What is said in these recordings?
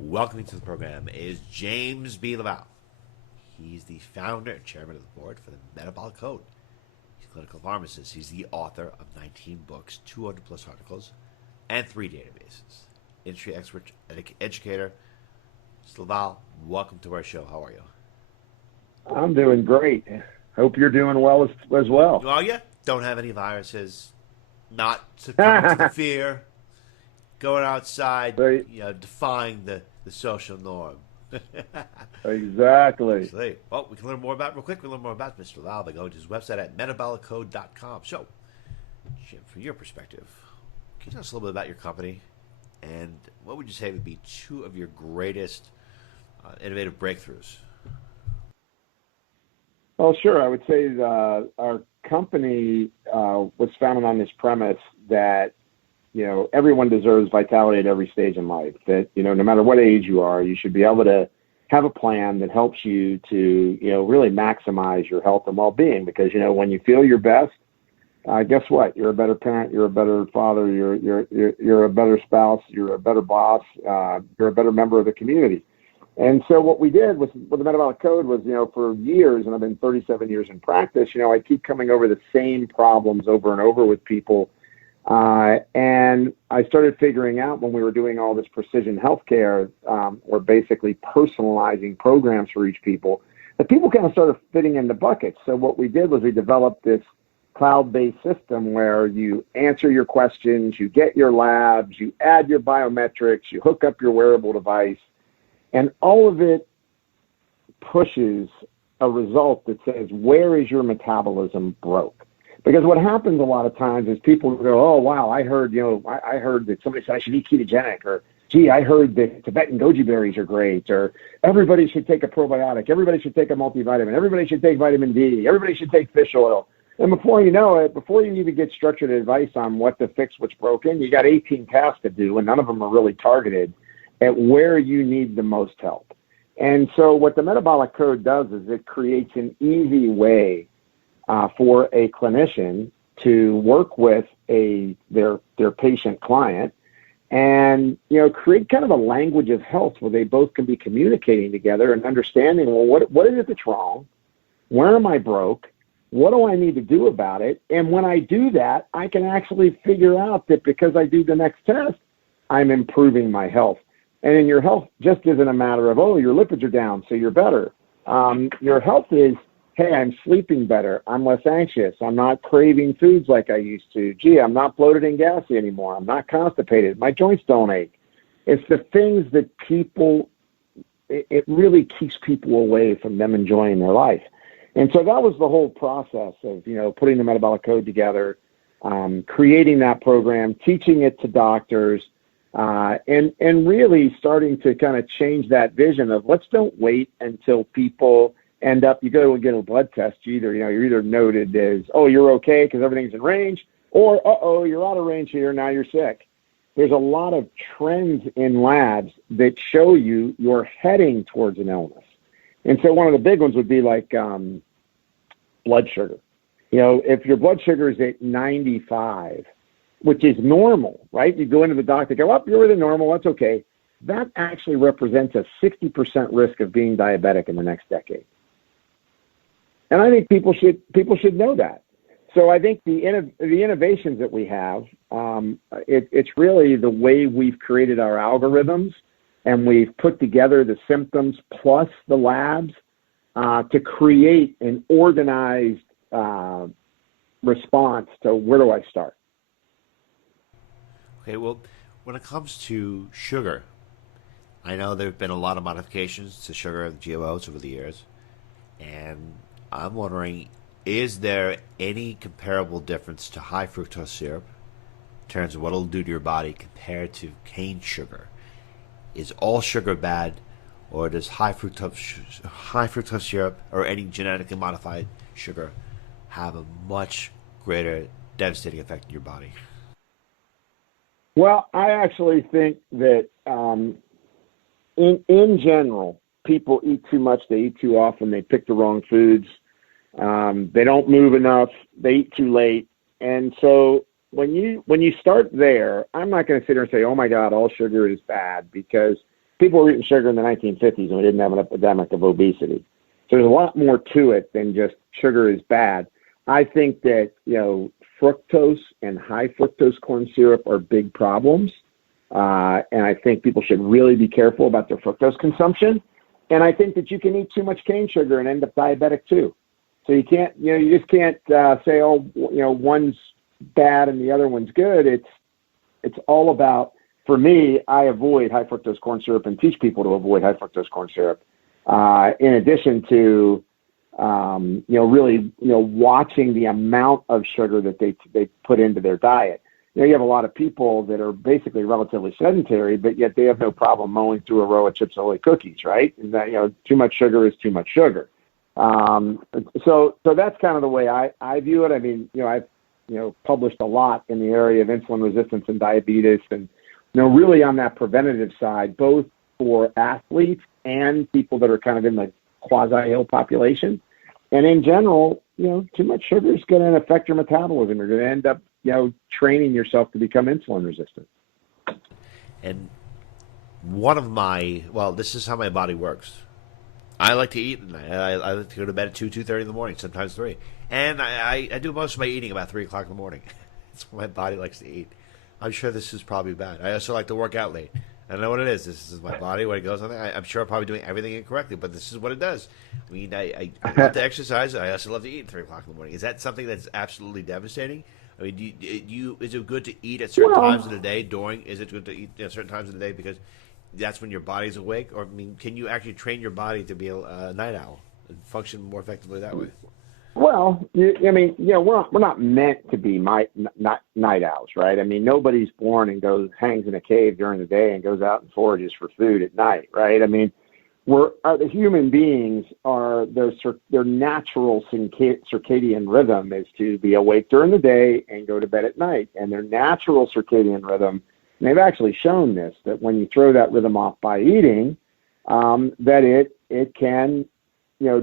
Welcome to the program is James B. LaValle. He's the founder and chairman of the board for the Metabolic Code. He's a clinical pharmacist. He's the author of 19 books, 200 plus articles, and 3 databases. Industry expert, educator. Mr. LaValle, welcome to our show. How are you? I'm doing great. Hope you're doing well as well. Oh, yeah. Don't have any viruses. Not succumbing to the fear. Going outside, Right. Defying the social norm. Exactly. Well, we can learn more about, real quick, we can learn more about Mr. LaValle by going to his website at metaboliccode.com. So, Jim, from your perspective, can you tell us a little bit about your company? And what would you say would be 2 of your greatest innovative breakthroughs? Well, sure. I would say our company was founded on this premise that everyone deserves vitality at every stage in life, that, no matter what age you are, you should be able to have a plan that helps you to, really maximize your health and well-being. Because, when you feel your best, guess what? You're a better parent, you're a better father, you're a better spouse, you're a better boss, you're a better member of the community. And so what we did with the Metabolic Code was, for years, and I've been 37 years in practice, I keep coming over the same problems over and over with people. And I started figuring out when we were doing all this precision healthcare, or basically personalizing programs for each people, that people kind of started fitting into buckets. So what we did was we developed this cloud-based system where you answer your questions, you get your labs, you add your biometrics, you hook up your wearable device, and all of it pushes a result that says, where is your metabolism broke? Because what happens a lot of times is people go, oh, wow, I heard, I heard that somebody said I should eat ketogenic, or, gee, I heard that Tibetan goji berries are great, or everybody should take a probiotic, everybody should take a multivitamin, everybody should take vitamin D, everybody should take fish oil. And before you know it, before you even get structured advice on what to fix what's broken, you got 18 tasks to do, and none of them are really targeted at where you need the most help. And so what the Metabolic Code does is it creates an easy way for a clinician to work with their patient client and, create kind of a language of health where they both can be communicating together and understanding, well, what is it that's wrong? Where am I broke? What do I need to do about it? And when I do that, I can actually figure out that because I do the next test, I'm improving my health. And in your health just isn't a matter of, oh, your lipids are down, so you're better. Your health is, hey, I'm sleeping better. I'm less anxious. I'm not craving foods like I used to. Gee, I'm not bloated and gassy anymore. I'm not constipated. My joints don't ache. It's the things that it really keeps people away from them enjoying their life. And so that was the whole process of, putting the Metabolic Code together, creating that program, teaching it to doctors, and really starting to kind of change that vision of let's don't wait until people end up, you go and get a blood test, you're either noted as, oh, you're okay because everything's in range, or, uh-oh, you're out of range here, now you're sick. There's a lot of trends in labs that show you're heading towards an illness. And so one of the big ones would be like blood sugar. If your blood sugar is at 95, which is normal, right? You go into the doctor, go, you're within normal, that's okay. That actually represents a 60% risk of being diabetic in the next decade. And I think people should know that. So I think the innovations that we have, it's really the way we've created our algorithms, and we've put together the symptoms plus the labs to create an organized response to where do I start. Okay, well, when it comes to sugar, I know there have been a lot of modifications to sugar and GMOs over the years, and I'm wondering, is there any comparable difference to high fructose syrup in terms of what it'll do to your body compared to cane sugar? Is all sugar bad, or does high fructose syrup or any genetically modified sugar have a much greater devastating effect on your body? Well, I actually think that in general, people eat too much, they eat too often, they pick the wrong foods, they don't move enough, they eat too late. And so when you start there, I'm not going to sit here and say, oh my God, all sugar is bad, because people were eating sugar in the 1950s and we didn't have an epidemic of obesity. So there's a lot more to it than just sugar is bad. I think that, fructose and high fructose corn syrup are big problems. And I think people should really be careful about their fructose consumption. And I think that you can eat too much cane sugar and end up diabetic too. So you can't, you just can't say, one's bad and the other one's good. It's all about, for me, I avoid high fructose corn syrup and teach people to avoid high fructose corn syrup. In addition to, really, watching the amount of sugar that they put into their diet. You have a lot of people that are basically relatively sedentary, but yet they have no problem mowing through a row of Chips Ahoy cookies, right? And that, too much sugar is too much sugar. So that's kind of the way I view it. I mean, I've, published a lot in the area of insulin resistance and diabetes and, really on that preventative side, both for athletes and people that are kind of in the quasi-ill population. And in general, too much sugar is going to affect your metabolism. You're going to end up, training yourself to become insulin resistant. And this is how my body works. I like to eat at night. I like to go to bed at 2:30 in the morning, sometimes 3. And I do most of my eating about 3 o'clock in the morning. That's what my body likes to eat. I'm sure this is probably bad. I also like to work out late. I don't know what it is. This is my body, what it goes on there. I'm sure I'm probably doing everything incorrectly, but this is what it does. I mean, I love to exercise. I also love to eat at 3 o'clock in the morning. Is that something that's absolutely devastating? I mean, is it good to eat at certain times of the day? Is it good to eat at certain times of the day because that's when your body's awake? Or, I mean, can you actually train your body to be a night owl and function more effectively that way? Well, we're not meant to be night owls, right? I mean, nobody's born and hangs in a cave during the day and goes out and forages for food at night, right? I mean, the human beings are their natural circadian rhythm is to be awake during the day and go to bed at night. And their natural circadian rhythm, and they've actually shown this, that when you throw that rhythm off by eating, that it can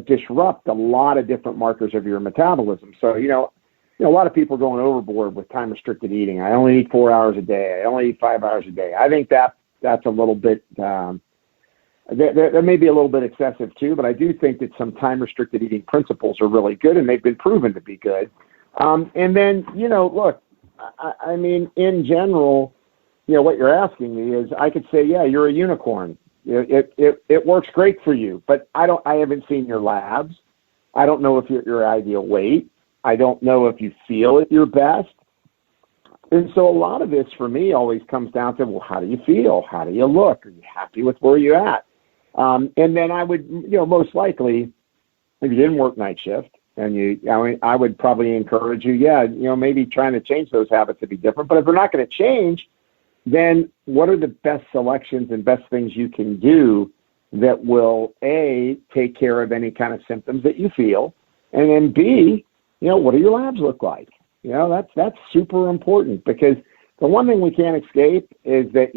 disrupt a lot of different markers of your metabolism. So, a lot of people are going overboard with time-restricted eating. I only eat 4 hours a day. I only eat 5 hours a day. I think that's a little bit, that may be a little bit excessive too, but I do think that some time-restricted eating principles are really good, and they've been proven to be good. And then, look, I mean, in general, what you're asking me is I could say, yeah, you're a unicorn. It works great for you, but I haven't seen your labs. I don't know if you're your ideal weight. I don't know if you feel at your best. And so a lot of this for me always comes down to, well, how do you feel? How do you look? Are you happy with where you're at? And then I would, most likely, if you didn't work night shift and I would probably encourage you, maybe trying to change those habits to be different. But if they're not going to change, then what are the best selections and best things you can do that will, A, take care of any kind of symptoms that you feel, and then B, what do your labs look like? That's super important, because the one thing we can't escape is that,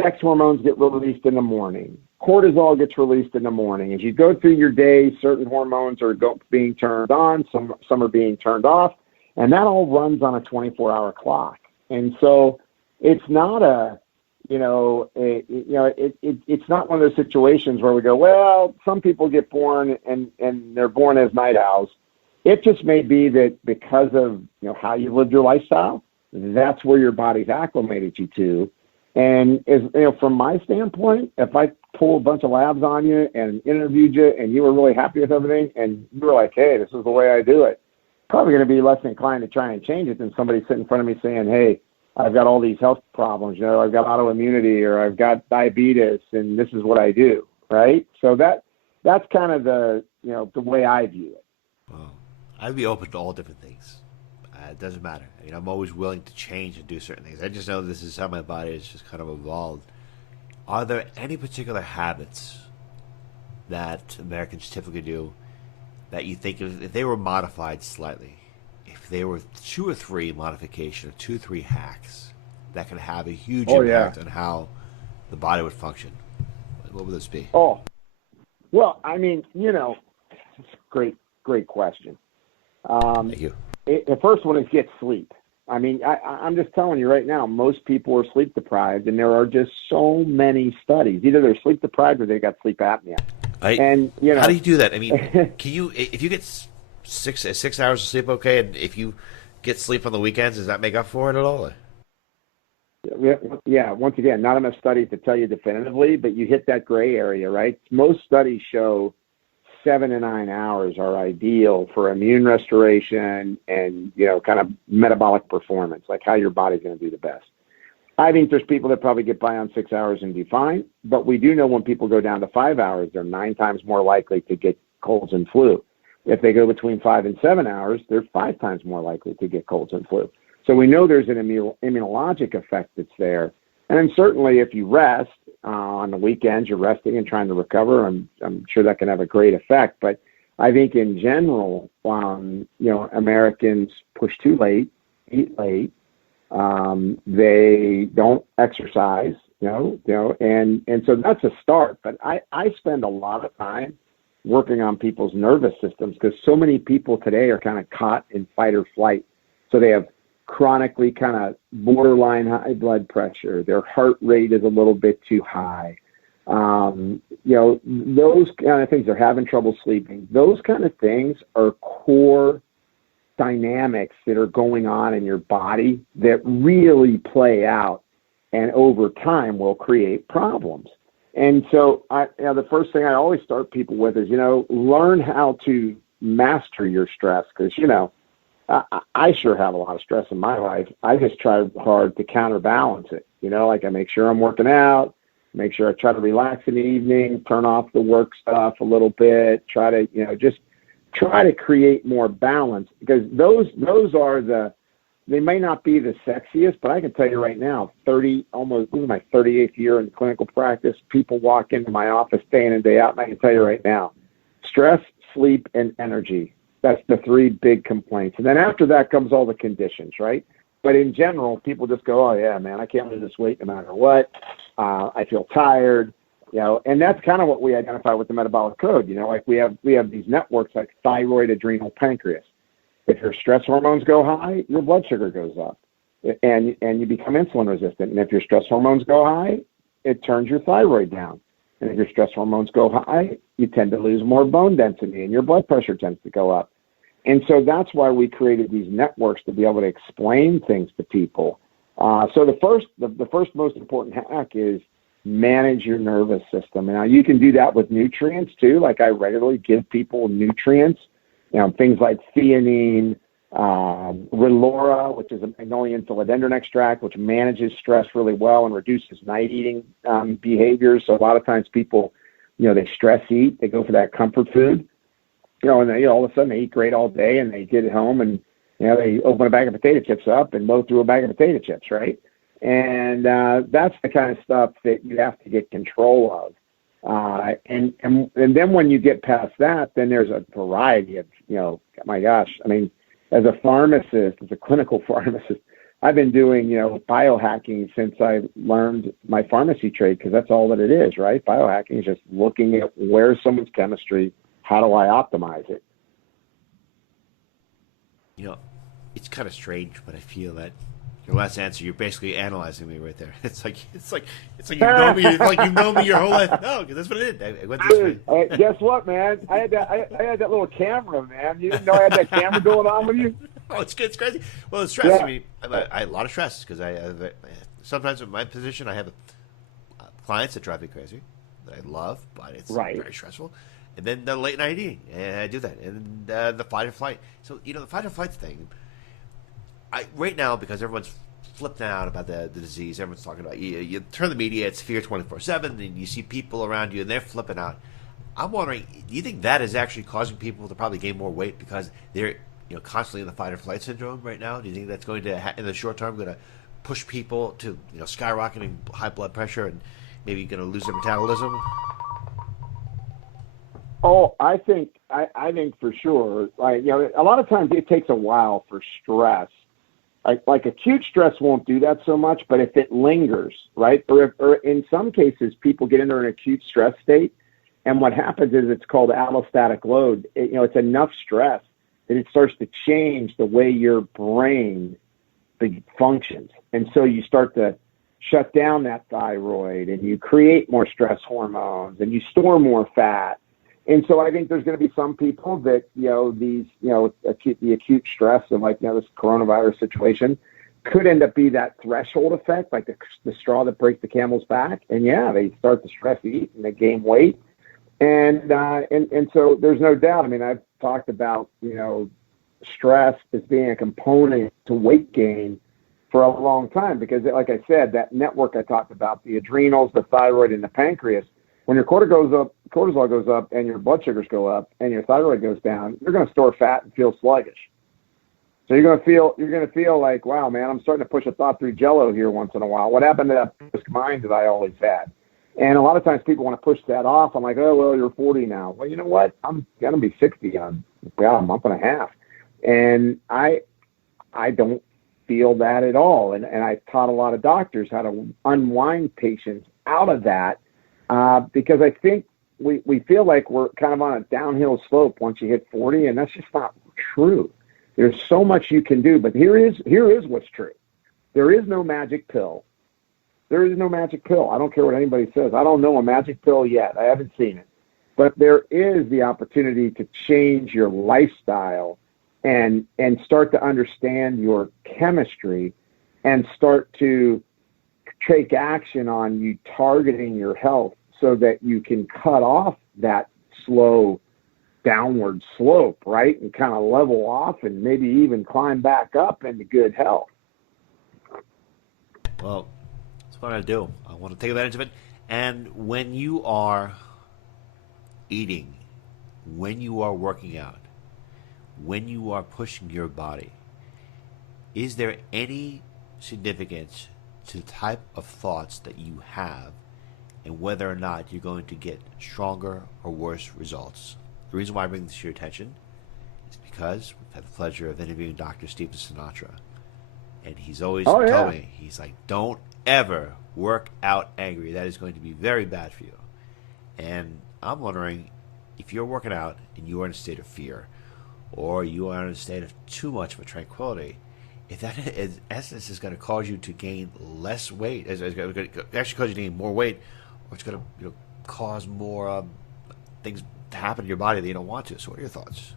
sex hormones get released in the morning. Cortisol gets released in the morning. As you go through your day, certain hormones are being turned on, some are being turned off, and that all runs on a 24-hour clock. And so it's not it's not one of those situations where we go, well, some people get born and they're born as night owls. It just may be that because of how you lived your lifestyle, that's where your body's acclimated you to. And from my standpoint, if I pull a bunch of labs on you and interviewed you and you were really happy with everything and you were like, hey, this is the way I do it, probably going to be less inclined to try and change it than somebody sitting in front of me saying, hey, I've got all these health problems, I've got autoimmunity or I've got diabetes and this is what I do, right? So that's kind of the way I view it. Well, I'd be open to all different things. It doesn't matter. I'm always willing to change and do certain things. I just know this is how my body has just kind of evolved. Are there any particular habits that Americans typically do that you think if they were modified slightly, if there were 2 or 3 modifications, or 2 or 3 hacks that could have a huge impact on how the body would function, what would this be? Oh, well, I mean, it's a great question. Thank you. The first one is get sleep. I mean, I'm just telling you right now, most people are sleep deprived, and there are just so many studies. Either they're sleep deprived or they got sleep apnea. And how do you do that? I mean, can you, if you get 6 hours of sleep, okay, and if you get sleep on the weekends, does that make up for it at all? Yeah, once again, not enough studies to tell you definitively, but you hit that gray area, right? Most studies show 7 to 9 hours are ideal for immune restoration and, kind of metabolic performance, like how your body's going to do the best. I think there's people that probably get by on 6 hours and do fine, but we do know when people go down to 5 hours, they're 9 times more likely to get colds and flu. If they go between 5 and 7 hours, they're 5 times more likely to get colds and flu. So we know there's an immunologic effect that's there. And then certainly if you rest on the weekends, you're resting and trying to recover, I'm sure that can have a great effect. But I think in general, Americans push too late, eat late. They don't exercise, and so that's a start. But I spend a lot of time working on people's nervous systems because so many people today are kind of caught in fight or flight. So they have chronically kind of borderline high blood pressure. Their heart rate is a little bit too high. Those kind of things. They're having trouble sleeping. Those kind of things are core dynamics that are going on in your body that really play out and over time will create problems. And so the first thing I always start people with is, learn how to master your stress because, I sure have a lot of stress in my life. I just try hard to counterbalance it. Like I make sure I'm working out, make sure I try to relax in the evening, turn off the work stuff a little bit, try to, just try to create more balance because those are they may not be the sexiest, but I can tell you right now, this is my 38th year in clinical practice. People walk into my office day in and day out, and I can tell you right now, stress, sleep, and energy. That's the 3 big complaints. And then after that comes all the conditions, right? But in general, people just go, oh, yeah, man, I can't lose this weight no matter what. I feel tired, and that's kind of what we identify with the metabolic code. Like we have these networks like thyroid, adrenal, pancreas. If your stress hormones go high, your blood sugar goes up and you become insulin resistant. And if your stress hormones go high, it turns your thyroid down. And if your stress hormones go high, you tend to lose more bone density and your blood pressure tends to go up. And so that's why we created these networks to be able to explain things to people. So the first most important hack is manage your nervous system. Now you can do that with nutrients too. Like I regularly give people nutrients, things like theanine, Relora, which is a magnolian philodendron extract, which manages stress really well and reduces night eating behaviors. So a lot of times people, they stress eat, they go for that comfort food, and they, all of a sudden they eat great all day and they get home and, they open a bag of potato chips up and blow through a bag of potato chips, right? And that's the kind of stuff that you have to get control of. And then when you get past that, then there's a variety of, my gosh, I mean, as a pharmacist, as a clinical pharmacist, I've been doing, biohacking since I learned my pharmacy trade because that's all that it is, right? Biohacking is just looking at where's someone's chemistry, how do I optimize it? It's kind of strange, but I feel that your last answer, you're basically analyzing me right there. It's like you know me. It's like you know me your whole life. No, because that's what it is. I went this way. Guess what, man? I had that little camera, man. You didn't know I had that camera going on with you? Oh, it's good. It's crazy. Well, it's stress. Yeah. I mean, I have a lot of stress because sometimes in my position I have clients that drive me crazy that I love, but it's very stressful. And then the late night eating, and I do that, and the fight or flight. So the fight or flight thing. Right now, because everyone's flipping out about the disease, everyone's talking about you turn the media, it's fear 24/7, and you see people around you and they're flipping out. I'm wondering, do you think that is actually causing people to probably gain more weight because they're constantly in the fight or flight syndrome right now? Do you think that's going to in the short term going to push people to skyrocketing high blood pressure and maybe going to lose their metabolism? Oh, I think for sure. Like a lot of times it takes a while for stress. Like acute stress won't do that so much, but if it lingers, right? Or in some cases, people get into an acute stress state, and what happens is it's called allostatic load. It's enough stress that it starts to change the way your brain the functions. And so you start to shut down that thyroid, and you create more stress hormones, and you store more fat. And so I think there's going to be some people that, the acute stress of this coronavirus situation could end up be that threshold effect, like the straw that breaks the camel's back. And yeah, they start to stress eat and they gain weight. And so there's no doubt. I mean, I've talked about, stress as being a component to weight gain for a long time, because like I said, that network I talked about, the adrenals, the thyroid, and the pancreas, when your cortisol goes up and your blood sugars go up and your thyroid goes down, you're going to store fat and feel sluggish. So you're going to feel like, wow, man, I'm starting to push a thought through Jello here once in a while. What happened to that brisk mind that I always had? And a lot of times people want to push that off. I'm like, oh, well, you're 40 now. Well, you know what? I'm going to be 60 in about a month and a half. And I don't feel that at all. And I've taught a lot of doctors how to unwind patients out of that, because I think we feel like we're kind of on a downhill slope once you hit 40, and that's just not true. There's so much you can do, but here is what's true. There is no magic pill. There is no magic pill. I don't care what anybody says. I don't know a magic pill yet. I haven't seen it. But there is the opportunity to change your lifestyle and start to understand your chemistry and start to take action on you targeting your health so that you can cut off that slow downward slope, right? And kind of level off and maybe even climb back up into good health. Well, that's what I do. I want to take advantage of it. And when you are eating, when you are working out, when you are pushing your body, is there any significance to the type of thoughts that you have and whether or not you're going to get stronger or worse results? The reason why I bring this to your attention is because we've had the pleasure of interviewing Dr. Stephen Sinatra. And he's always told me, he's like, don't ever work out angry. That is going to be very bad for you. And I'm wondering if you're working out and you are in a state of fear, or you are in a state of too much of a tranquility, if that in essence is going to cause you to gain less weight, it's going to actually cause you to gain more weight, or it's going to cause more things to happen to your body that you don't want to. So what are your thoughts?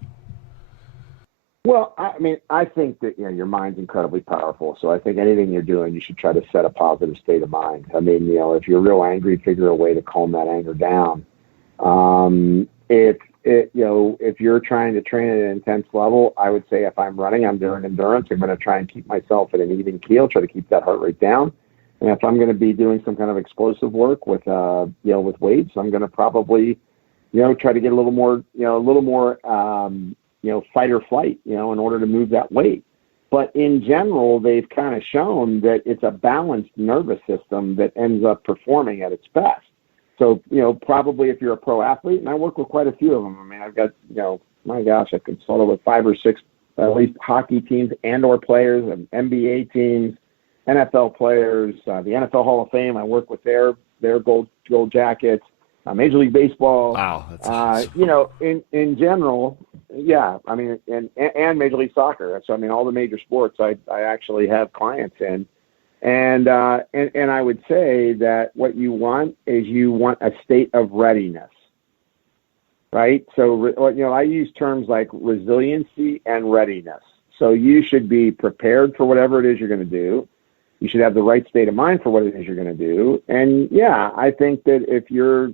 Well, I think that, your mind's incredibly powerful. So I think anything you're doing, you should try to set a positive state of mind. I mean, if you're real angry, figure a way to calm that anger down. If you're trying to train at an intense level, I would say if I'm running, I'm doing endurance. I'm going to try and keep myself at an even keel, try to keep that heart rate down. And if I'm going to be doing some kind of explosive work with weights, I'm going to probably, try to get a little more fight or flight, in order to move that weight. But in general, they've kind of shown that it's a balanced nervous system that ends up performing at its best. So, probably if you're a pro athlete, and I work with quite a few of them. I mean, I've got, my gosh, I've consulted with 5 or 6, at least hockey teams and or players, and NBA teams, NFL players, the NFL Hall of Fame. I work with their gold jackets. Major League Baseball. Wow, that's awesome. In general, yeah. I mean, and Major League Soccer. So I mean, all the major sports, I actually have clients in, and I would say that what you want is a state of readiness, right? So I use terms like resiliency and readiness. So you should be prepared for whatever it is you're going to do. You should have the right state of mind for what it is you're going to do. And yeah, I think that if you're,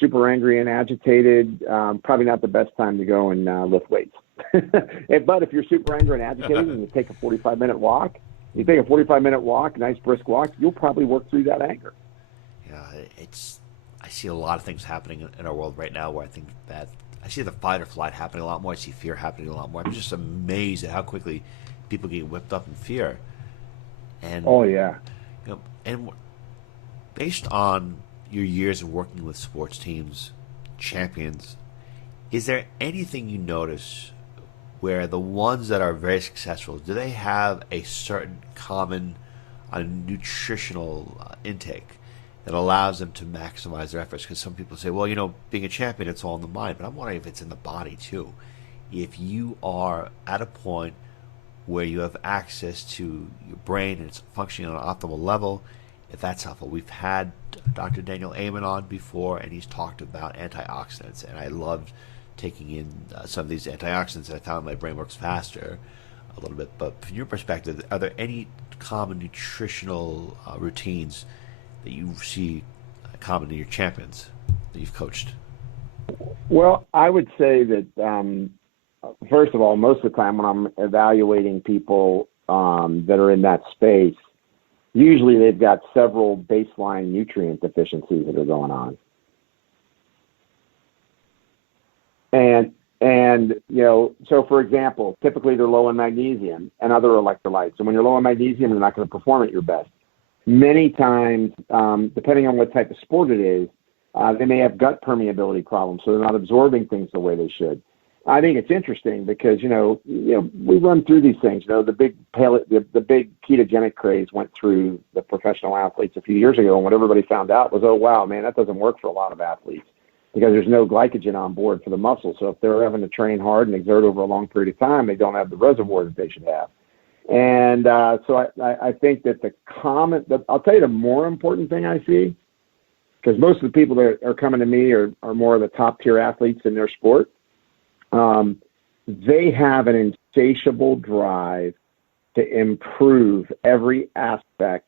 super angry and agitated, probably not the best time to go and lift weights. But if you're super angry and agitated and you take a 45-minute walk, nice brisk walk, you'll probably work through that anger. Yeah, I see a lot of things happening in our world right now where I think that I see the fight or flight happening a lot more. I see fear happening a lot more. I'm just amazed at how quickly people get whipped up in fear. And, oh yeah. And based on your years of working with sports teams, champions, is there anything you notice where the ones that are very successful, do they have a certain common nutritional intake that allows them to maximize their efforts? Because some people say, well, being a champion, it's all in the mind. But I'm wondering if it's in the body too. If you are at a point where you have access to your brain and it's functioning on an optimal level, if that's helpful. We've had Dr. Daniel Amen on before, and he's talked about antioxidants, and I loved taking in some of these antioxidants, and I found my brain works faster a little bit. But from your perspective, are there any common nutritional routines that you see common in your champions that you've coached? Well, I would say that, first of all, most of the time when I'm evaluating people that are in that space, usually they've got several baseline nutrient deficiencies that are going on. And so for example, typically they're low in magnesium and other electrolytes. And when you're low in magnesium, you're not going to perform at your best. Many times, depending on what type of sport it is, they may have gut permeability problems, so they're not absorbing things the way they should. I think it's interesting because, we run through these things. The big ketogenic craze went through the professional athletes a few years ago, and what everybody found out was, oh, wow, man, that doesn't work for a lot of athletes because there's no glycogen on board for the muscle. So if they're having to train hard and exert over a long period of time, they don't have the reservoir that they should have. And so I think that I'll tell you the more important thing I see, because most of the people that are coming to me are more of the top tier athletes in their sport. They have an insatiable drive to improve every aspect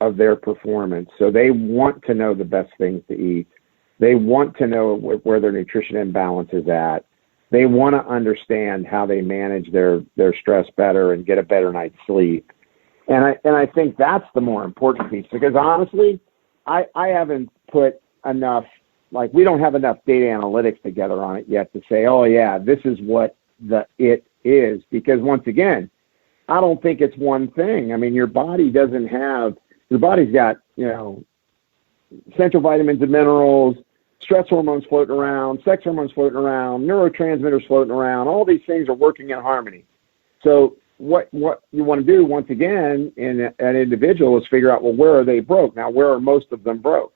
of their performance. So they want to know the best things to eat. They want to know where their nutrition imbalance is at. They want to understand how they manage their stress better and get a better night's sleep. And I think that's the more important piece, because honestly, I haven't put enough, we don't have enough data analytics together on it yet to say, oh yeah, this is what it is. Because once again, I don't think it's one thing. I mean, your body's got, essential vitamins and minerals, stress hormones floating around, sex hormones floating around, neurotransmitters floating around. All these things are working in harmony. So what you want to do, once again, in an individual is figure out, well, where are they broke? Now, where are most of them broke?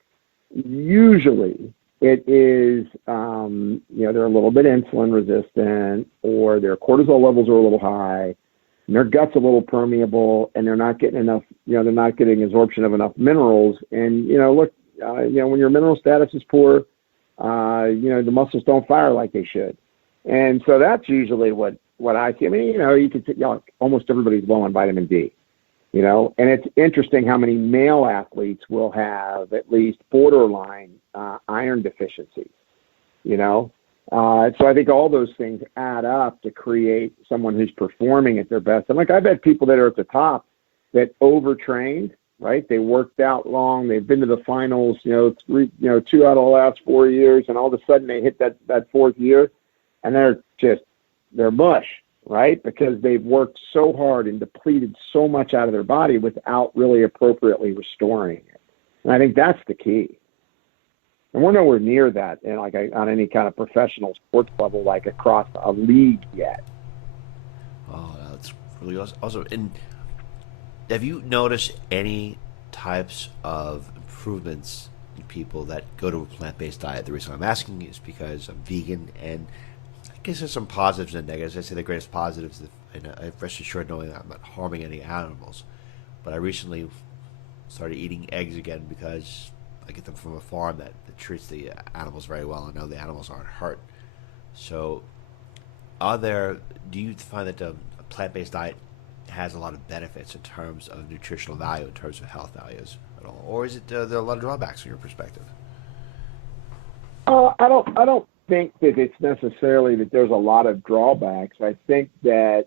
Usually it is, they're a little bit insulin resistant, or their cortisol levels are a little high, and their gut's a little permeable, and they're not getting enough, they're not getting absorption of enough minerals. And, when your mineral status is poor, the muscles don't fire like they should. And so that's usually what I see. I mean, you could see, almost everybody's low on vitamin D, and it's interesting how many male athletes will have at least borderline iron deficiencies, So I think all those things add up to create someone who's performing at their best. And I've had people that are at the top that overtrained, right? They worked out long. They've been to the finals, 2 out of the last 4 years, and all of a sudden they hit that fourth year, and they're mush, right? Because they've worked so hard and depleted so much out of their body without really appropriately restoring it. And I think that's the key. And we're nowhere near that, on any kind of professional sports level, across a league yet. Oh, that's really awesome. And have you noticed any types of improvements in people that go to a plant-based diet? The reason I'm asking is because I'm vegan, and I guess there's some positives and negatives. I say the greatest positives, and I'm rest assured knowing that I'm not harming any animals. But I recently started eating eggs again because I get them from a farm that treats the animals very well. I know the animals aren't hurt. So do you find that a plant-based diet has a lot of benefits in terms of nutritional value, in terms of health values at all, or is it there are a lot of drawbacks from your perspective? I don't think that it's necessarily that there's a lot of drawbacks. I think that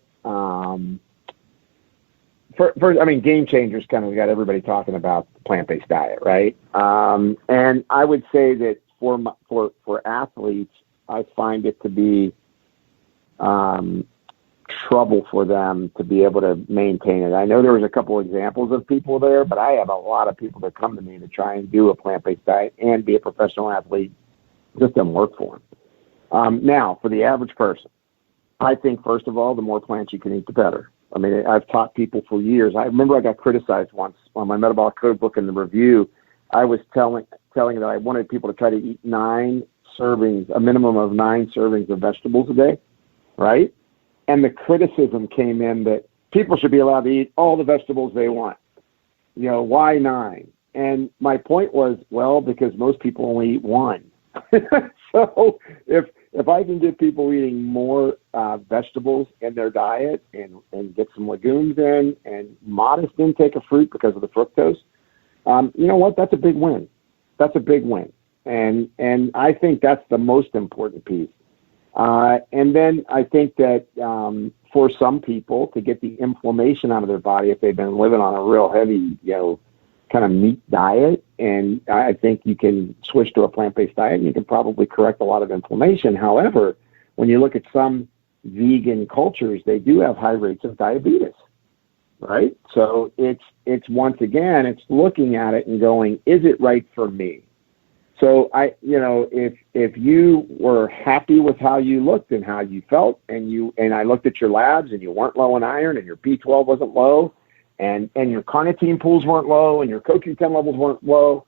Game Changers kind of got everybody talking about the plant-based diet, right? And I would say that for athletes, I find it to be trouble for them to be able to maintain it. I know there was a couple examples of people there, but I have a lot of people that come to me to try and do a plant-based diet and be a professional athlete. It just doesn't work for them. Now, for the average person, I think, first of all, the more plants you can eat, the better. I mean, I've taught people for years. I remember I got criticized once on my metabolic code book in the review. I was telling that I wanted people to try to eat a minimum of 9 servings of vegetables a day, right? and the criticism came in that people should be allowed to eat all the vegetables they want. Why 9? And my point was, well, because most people only eat one. So if I can get people eating more vegetables in their diet and get some legumes in and modest intake of fruit because of the fructose, you know what? That's a big win. That's a big win. And I think that's the most important piece. And then I think that for some people to get the inflammation out of their body, if they've been living on a real heavy, kind of meat diet, and I think you can switch to a plant-based diet and you can probably correct a lot of inflammation. However, when you look at some vegan cultures, they do have high rates of diabetes, right? So it's once again, it's looking at it and going, is it right for me? So if you were happy with how you looked and how you felt, and I looked at your labs and you weren't low in iron and your B12 wasn't low, and your carnitine pools weren't low and your CoQ10 levels weren't low,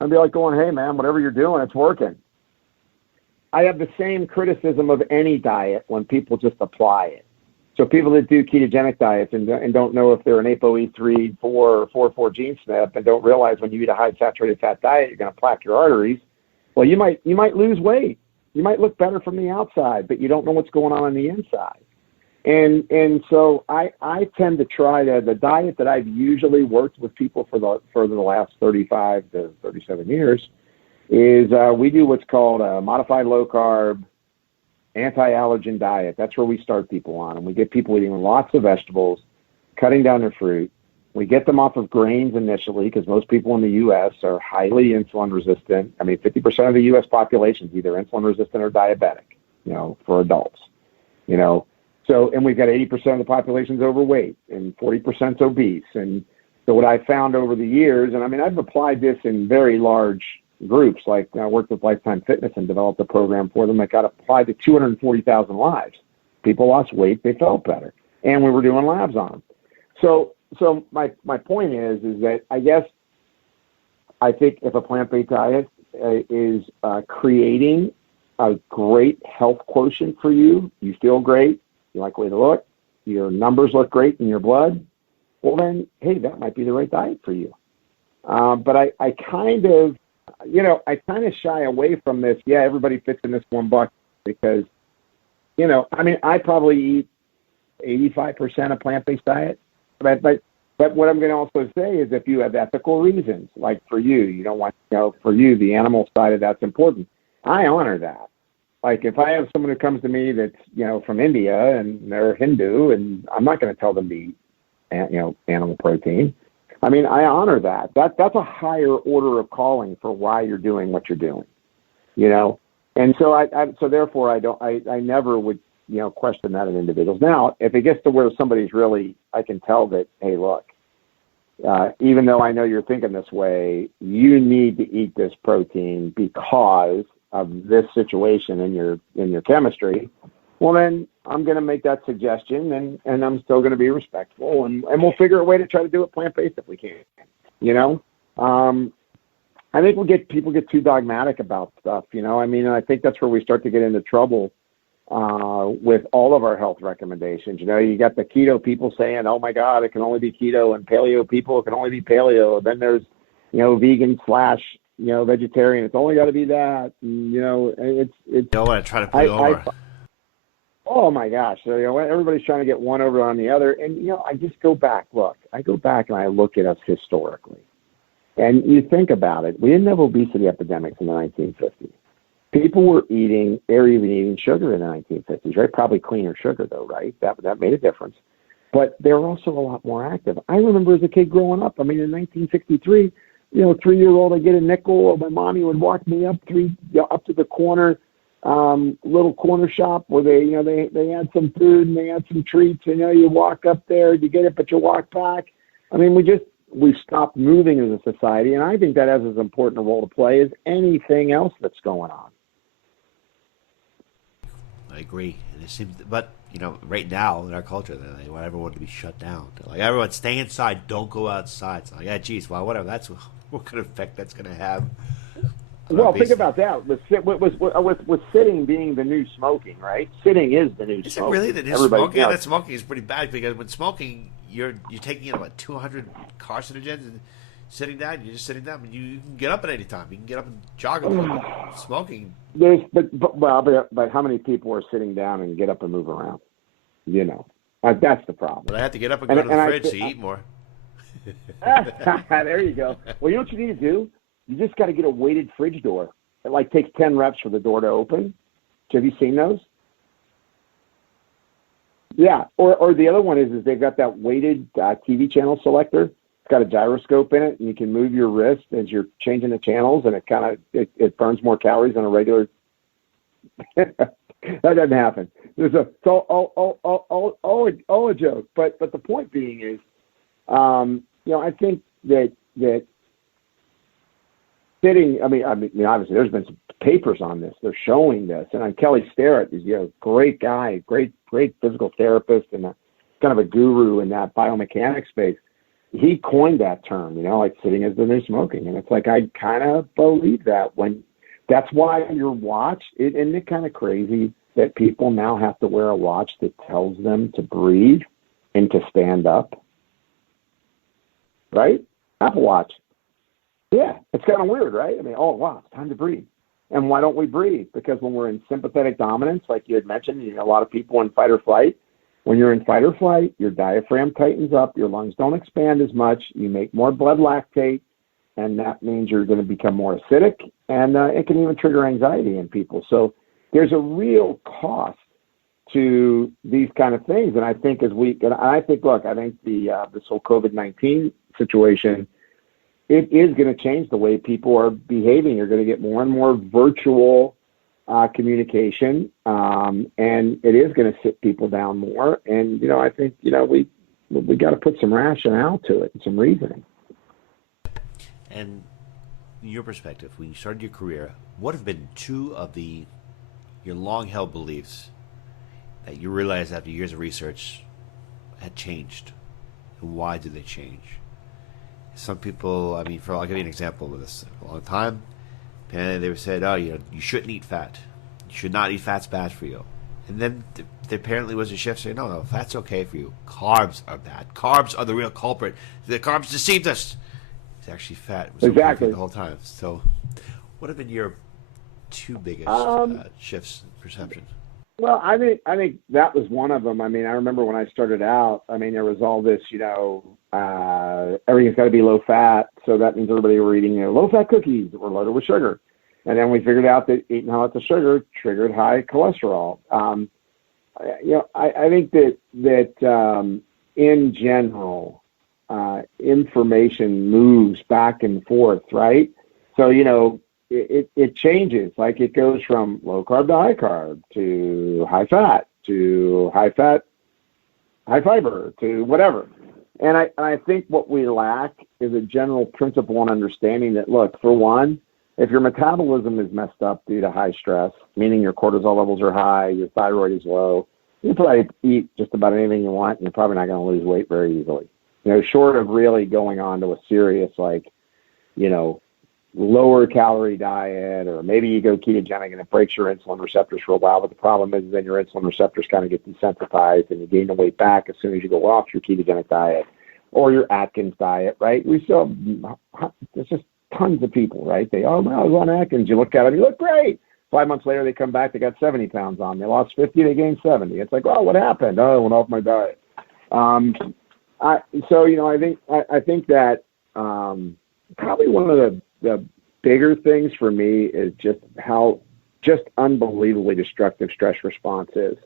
I'd be like going, hey man, whatever you're doing, it's working. I have the same criticism of any diet when people just apply it. So people that do ketogenic diets and don't know if they're an ApoE3, 4, or 4 gene SNP and don't realize when you eat a high saturated fat diet, you're going to plaque your arteries. Well, you might lose weight. You might look better from the outside, but you don't know what's going on the inside. And so I tend to try the diet that I've usually worked with people for the last 35 to 37 years is we do what's called a modified low carb anti-allergen diet. That's where we start people on, and we get people eating lots of vegetables, cutting down their fruit. We get them off of grains initially because most people in the U.S. are highly insulin resistant. I mean, 50% of the U.S. population is either insulin resistant or diabetic, for adults, So, and we've got 80% of the population's overweight and 40% obese. And so what I found over the years, and I mean, I've applied this in very large groups, like I worked with Lifetime Fitness and developed a program for them that got applied to 240,000 lives. People lost weight, they felt better, and we were doing labs on them. So my point is that I think if a plant-based diet is creating a great health quotient for you, you feel great, you like the way they look, your numbers look great in your blood, well then, hey, that might be the right diet for you. But I kind of shy away from this. Yeah, everybody fits in this one bucket because, I probably eat 85% of plant-based diet. But what I'm going to also say is if you have ethical reasons, like for you don't want, for you, the animal side of that's important. I honor that. Like if I have someone who comes to me that's, from India and they're Hindu, and I'm not going to tell them to eat, animal protein. I mean, I honor that. That's a higher order of calling for why you're doing what you're doing, And so so therefore I never would, question that in individuals. Now, if it gets to where somebody's really, I can tell that, hey, look, even though I know you're thinking this way, you need to eat this protein because of this situation in your chemistry. Well, then I'm going to make that suggestion, and I'm still going to be respectful, and we'll figure a way to try to do it plant-based if we can. I think people get too dogmatic about stuff. I think that's where we start to get into trouble with all of our health recommendations. You got the keto people saying, "Oh my God, it can only be keto," and paleo people, it can only be paleo. Then there's vegan / vegetarian. It's only got to be that. And, it's. You don't want to try to put it over. Oh my gosh! So everybody's trying to get one over on the other, and I just go back. Look, I go back and I look at us historically, and you think about it. We didn't have obesity epidemics in the 1950s. People were even eating sugar in the 1950s, right? Probably cleaner sugar though, right? That made a difference. But they were also a lot more active. I remember as a kid growing up. I mean, in 1963, 3-year-old, I'd get a nickel, or my mommy would walk me up to the corner. Little corner shop where they had some food and they had some treats. You walk up there, you get it, but you walk back. I mean, we stopped moving as a society, and I think that has as important a role to play as anything else that's going on. I agree, and it seems, but right now in our culture, they want everyone to be shut down. They're like, everyone stay inside, don't go outside. It's like, yeah, geez, well, whatever. That's what kind of effect that's going to have Well, think about that. With sitting being the new smoking, right? Sitting is the new Is smoking. it really the new smoking? And that smoking is pretty bad because when smoking, you're taking in about 200 carcinogens, and sitting down, you're just sitting down. But you can get up at any time. You can get up and jog a little bit. Smoking. But how many people are sitting down and get up and move around? That's the problem. Well, I have to get up and go to the fridge to eat more. There you go. Well, you know what you need to do? You just got to get a weighted fridge door. It takes 10 reps for the door to open. Have you seen those? Yeah. Or the other one is they've got that weighted TV channel selector. It's got a gyroscope in it, and you can move your wrist as you're changing the channels, and it burns more calories than a regular. That doesn't happen. It's all a joke. But the point being is, I think that sitting. I mean, obviously, there's been some papers on this. They're showing this, and on Kelly Starrett, is great guy, great physical therapist, and kind of a guru in that biomechanics space. He coined that term, sitting is the new smoking, and it's I kind of believe that. That's why your watch. Isn't it kind of crazy that people now have to wear a watch that tells them to breathe and to stand up? Right? Apple Watch. Yeah, it's kind of weird, right? I mean, oh, wow, it's time to breathe. And why don't we breathe? Because when we're in sympathetic dominance, like you had mentioned, a lot of people in fight or flight, when you're in fight or flight, your diaphragm tightens up, your lungs don't expand as much, you make more blood lactate, and that means you're going to become more acidic, and it can even trigger anxiety in people. So there's a real cost to these kind of things. And I think this whole COVID-19 situation, it is going to change the way people are behaving. You're going to get more and more virtual communication, and it is going to sit people down more. And, I think, we got to put some rationale to it and some reasoning. And in your perspective, when you started your career, what have been two of your long-held beliefs that you realized after years of research had changed? And why did they change? Some people, I'll give you an example of this. For a long time, they said, you shouldn't eat fat. You should not eat fat's bad for you. And then there apparently was a shift saying, no, fat's okay for you. Carbs are bad. Carbs are the real culprit. The carbs deceived us. It's actually fat. It was exactly okay the whole time. So what have been your two biggest shifts in perception? Well, I think that was one of them. I remember when I started out, there was all this, everything's got to be low fat. So that means everybody were eating low fat cookies that were loaded with sugar. And then we figured out that eating lots of sugar triggered high cholesterol. I think that in general, information moves back and forth, right? So, it changes. It goes from low carb to high carb to high fat, high fiber to whatever. And I think what we lack is a general principle and understanding that, look, for one, if your metabolism is messed up due to high stress, meaning your cortisol levels are high, your thyroid is low, you can probably eat just about anything you want, and you're probably not going to lose weight very easily. Short of really going on to a serious, lower calorie diet, or maybe you go ketogenic and it breaks your insulin receptors for a while. But the problem is then your insulin receptors kind of get desensitized and you gain the weight back as soon as you go off your ketogenic diet or your Atkins diet, right? We still, there's just tons of people, right? I was on Atkins. You look at them, you look great. 5 months later, they come back, they got 70 pounds on. They lost 50, they gained 70. It's what happened? Oh, I went off my diet. I think that probably one of the bigger things for me is just how unbelievably destructive stress response is.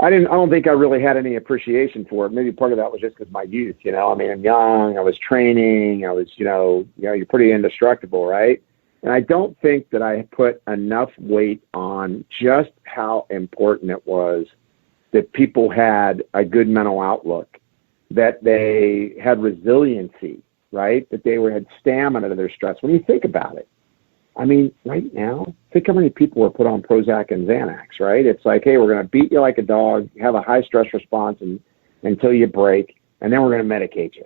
I don't think I really had any appreciation for it. Maybe part of that was just because my youth, I'm young, I was training, I was, you're pretty indestructible, right? And I don't think that I put enough weight on just how important it was that people had a good mental outlook, that they had resiliency, right? That they had stamina to their stress. When you think about it, right now, think how many people are put on Prozac and Xanax, right? It's hey, we're going to beat you like a dog, have a high stress response until you break, and then we're going to medicate you.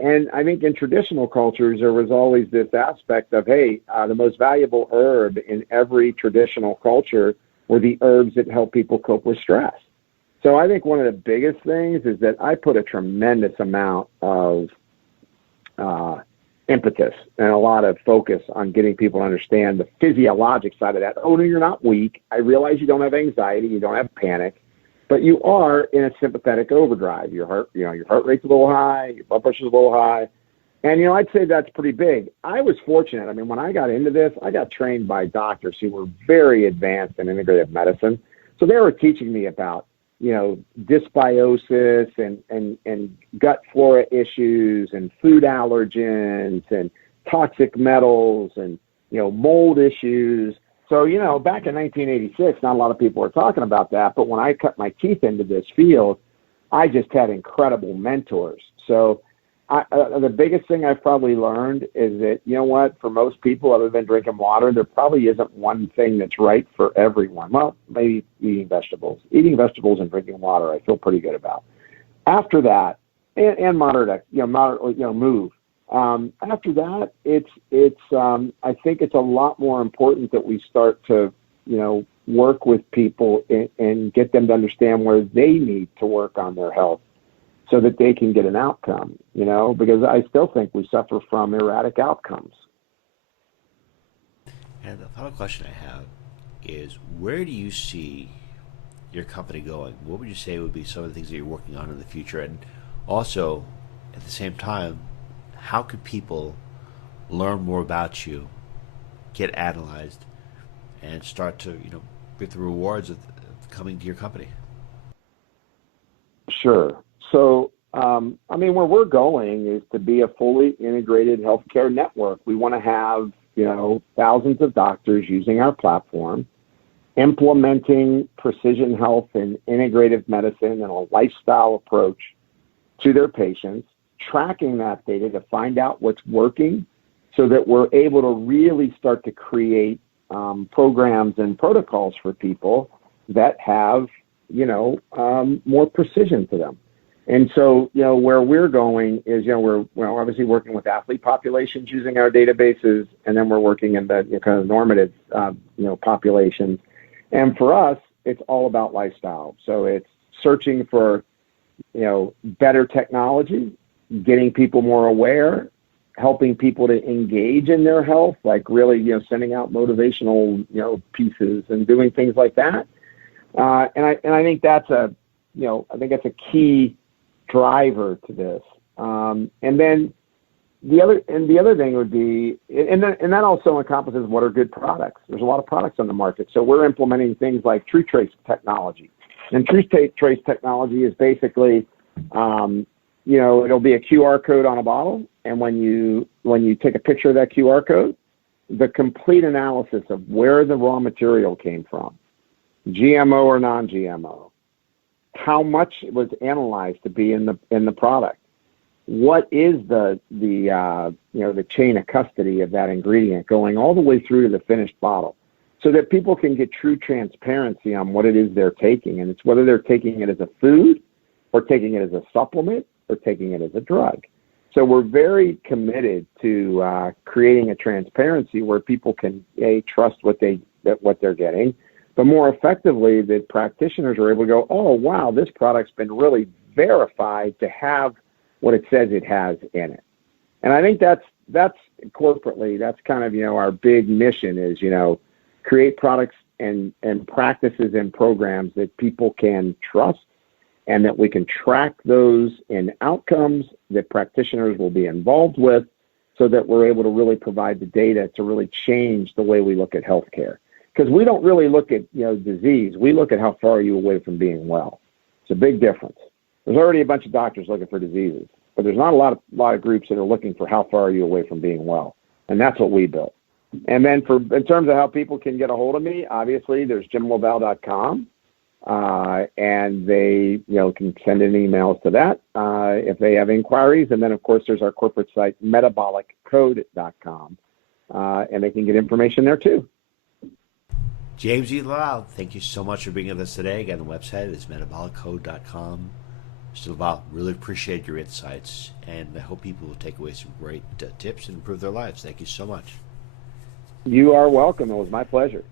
And I think in traditional cultures, there was always this aspect of, hey, the most valuable herb in every traditional culture were the herbs that help people cope with stress. So I think one of the biggest things is that I put a tremendous amount of impetus and a lot of focus on getting people to understand the physiologic side of that. Oh, no, you're not weak. I realize you don't have anxiety, you don't have panic, but you are in a sympathetic overdrive. Your heart rate's a little high, your blood pressure's a little high. And, I'd say that's pretty big. I was fortunate. I mean, when I got into this, I got trained by doctors who were very advanced in integrative medicine. So they were teaching me about, dysbiosis and gut flora issues and food allergens and toxic metals and, mold issues. So, back in 1986, not a lot of people were talking about that. But when I cut my teeth into this field, I just had incredible mentors. So the biggest thing I've probably learned is that, for most people, other than drinking water, there probably isn't one thing that's right for everyone. Well, maybe eating vegetables. Eating vegetables and drinking water, I feel pretty good about. After that, and moderate, move. After that, I think it's a lot more important that we start to, work with people and get them to understand where they need to work on their health, so that they can get an outcome, because I still think we suffer from erratic outcomes. And the final question I have is, where do you see your company going? What would you say would be some of the things that you're working on in the future? And also, at the same time, how could people learn more about you, get analyzed, and start to, get the rewards of coming to your company? Sure. So, where we're going is to be a fully integrated healthcare network. We want to have, thousands of doctors using our platform, implementing precision health and integrative medicine and a lifestyle approach to their patients, tracking that data to find out what's working so that we're able to really start to create programs and protocols for people that have, more precision to them. And so, where we're going is, we're obviously working with athlete populations using our databases, and then we're working in the kind of normative, populations. And for us, it's all about lifestyle. So it's searching for, better technology, getting people more aware, helping people to engage in their health, like really, sending out motivational, pieces and doing things like that. And I think that's a key driver to this. And then the other thing would be, and that also encompasses what are good products. There's a lot of products on the market. So we're implementing things like True Trace technology. And True Trace technology is basically, it'll be a QR code on a bottle. And when you take a picture of that QR code, the complete analysis of where the raw material came from, GMO or non-GMO, how much was analyzed to be in the product, what is the chain of custody of that ingredient going all the way through to the finished bottle, so that people can get true transparency on what it is they're taking, and it's whether they're taking it as a food or taking it as a supplement or taking it as a drug. So we're very committed to creating a transparency where people can trust what they're getting, but more effectively, the practitioners are able to go, oh, wow, this product's been really verified to have what it says it has in it. And I think that's corporately, that's kind of, our big mission is, create products and practices and programs that people can trust, and that we can track those in outcomes that practitioners will be involved with, so that we're able to really provide the data to really change the way we look at healthcare. Because we don't really look at, disease. We look at how far are you away from being well. It's a big difference. There's already a bunch of doctors looking for diseases, but there's not a lot of groups that are looking for how far are you away from being well. And that's what we built. And then in terms of how people can get a hold of me, obviously there's jimlavelle.com. And they, can send in emails to that if they have inquiries. And then, of course, there's our corporate site, metaboliccode.com, and they can get information there too. James E. LaValle, thank you so much for being with us today. Again, the website is metaboliccode.com. Mr. LaValle, really appreciate your insights, and I hope people will take away some great tips and improve their lives. Thank you so much. You are welcome. It was my pleasure.